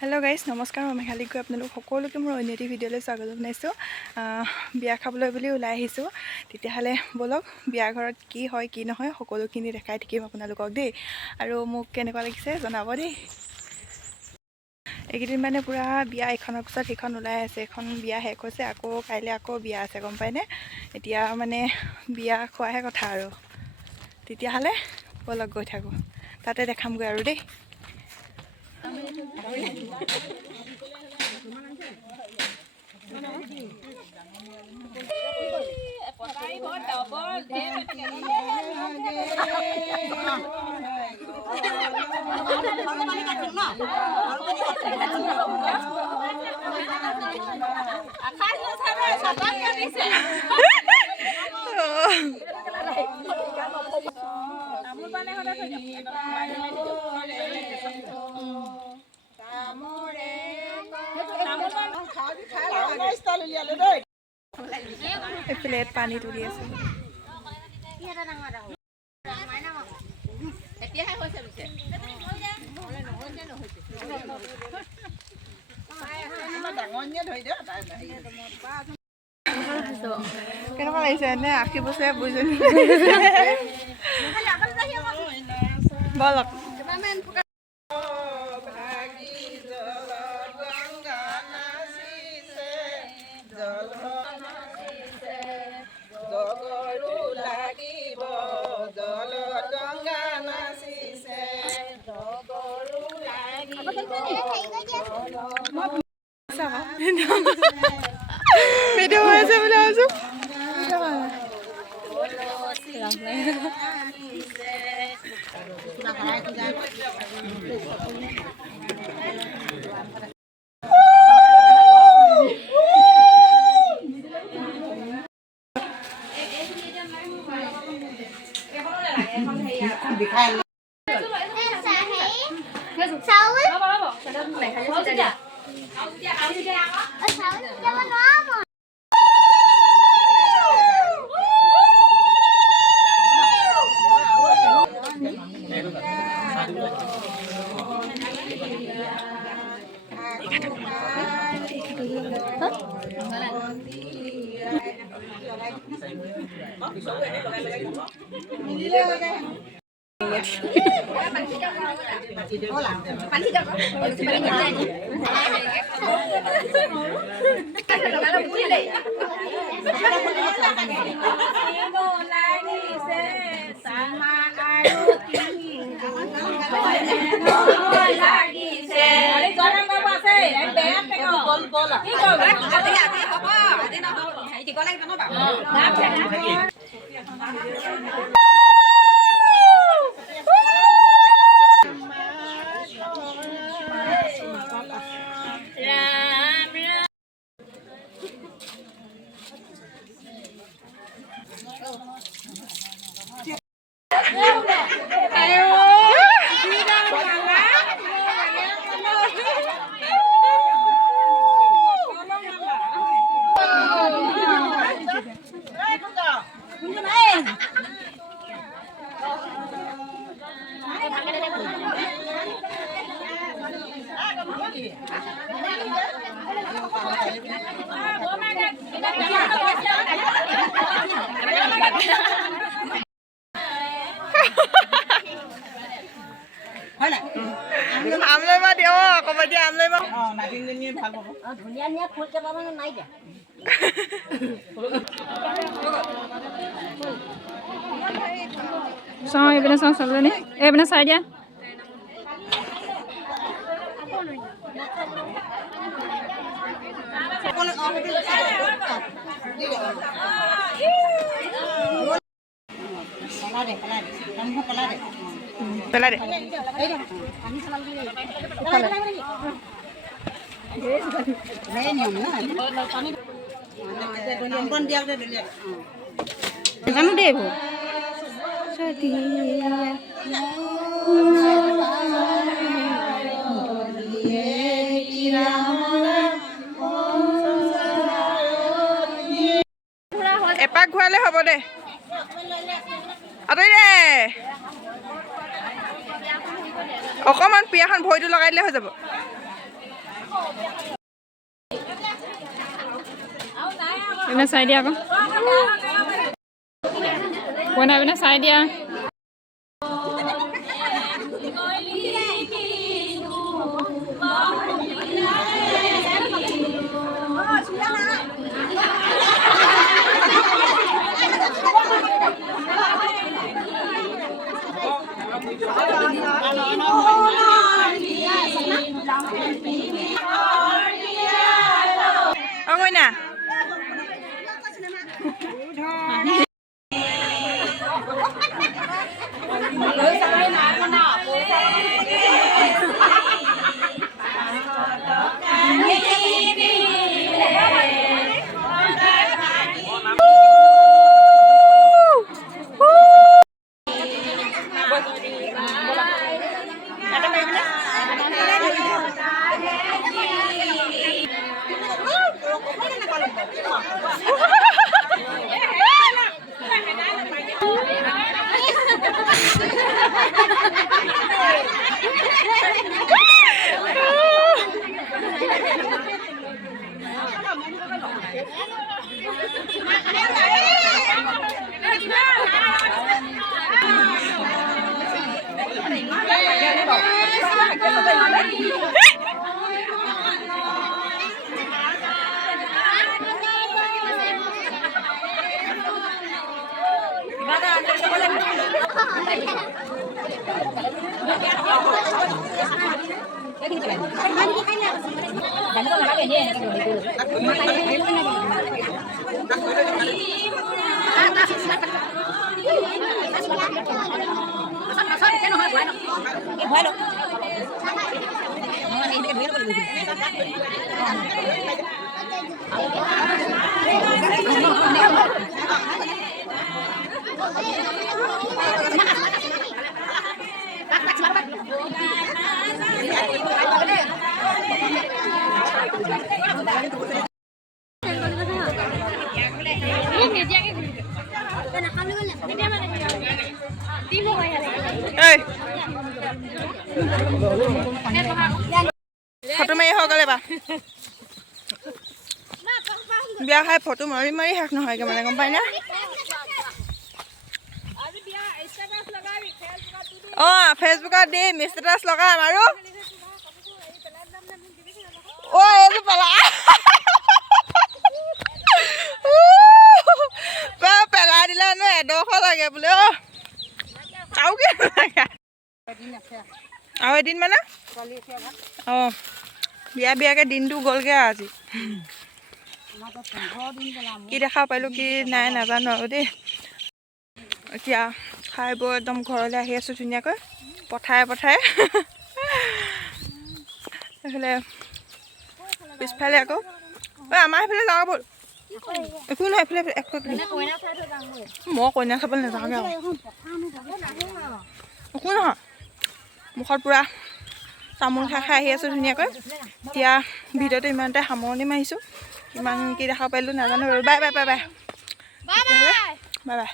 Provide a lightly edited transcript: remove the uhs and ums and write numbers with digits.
hello guys नमस्कार मैं मेघाली गई आपलोक सकलोके मोर अन्य एटी भिडिओले स्वागत जनाइছোঁ बिया खाবলৈ বুলি ওলাই আহিছোঁ তেতিয়াহলে বলক বিয়া ঘৰত কি হয় কি নহয় সকলোখিনি দেখাই থাকিম আপোনালোকক দেই আৰু মোক কেনেকুৱা লাগিছে জনাব দেই এইকেইদিন মানে পুৰা বিয়া এখনৰ পিছত এখন ওলাই আছে এখন বিয়া শেষ হৈছে আকৌ কাইলৈ আকৌ বিয়া আছে গম পায়নে এতিয়া মানে বিয়া খোৱাহে কথা আৰু তেতিয়াহলে বলক গৈ থাকো তাতে দেখামগৈ আৰু দেই প্লেট পানী তুলি আছে কেনেকুৱা লাগিছে এনে আশী বছৰীয়া বুঢ়ীজনী বলক ভিডিও আছে বলে আছো আমলৈ দিও ক'ব দিয়া আমলৈ নাতিনীজনীয়ে ভাল পাব ধুনীয়া ধুনীয়া ফুল কেইটামান নাই দিয়া চাওঁ এইপিনে চাওঁ ছোৱালীজনী এইপিনে চাই দিয়া পেলাই দে জানো দেই এইবোৰ এপাক ঘূৰালে হ'ব দে আতৰি দে অকণমান পিয়াখন ভৰিটো লগাই দিলে হৈ যাব এনে চাই দিয়া আকৌ বনাই পিনে চাই দিয়া অগৈনা ফটো মাৰি হৈ গ'লে বা বিয়া খাই ফটো মাৰি মাৰি শেষ নহয়গৈ মানে গম পাই না অঁ ফেচবুকত দিম ষ্টেটাছ লগাম আৰু অঁ এইটো পেলা পেলাই দিলে নো এডোখৰ লাগে বোলে অঁ আৰু কি লাগে আৰু এদিন মানে অঁ বিয়াকে দিনটো গ'লগৈ আৰু আজি কি দেখা পালোঁ কি নাই নাজানো আৰু দেই এতিয়া খাই বৈ একদম ঘৰলৈ আহি আছোঁ ধুনীয়াকৈ পঠাই এইফালে পিছফালে আকৌ ঐ আমাৰ সেইফালে যাওঁ ব'ল একো নহয় এইফালে মই কইনা চাবলৈ নাযাওঁগৈ আৰু একো নহয় মুখত পূৰা তামোল খাই আহি আছোঁ ধুনীয়াকৈ এতিয়া ভিডিঅ'টো ইমানতে সামৰণি মাৰিছোঁ কিমান কি দেখা পালোঁ নাজানো আৰু bye bye bye bye bye bye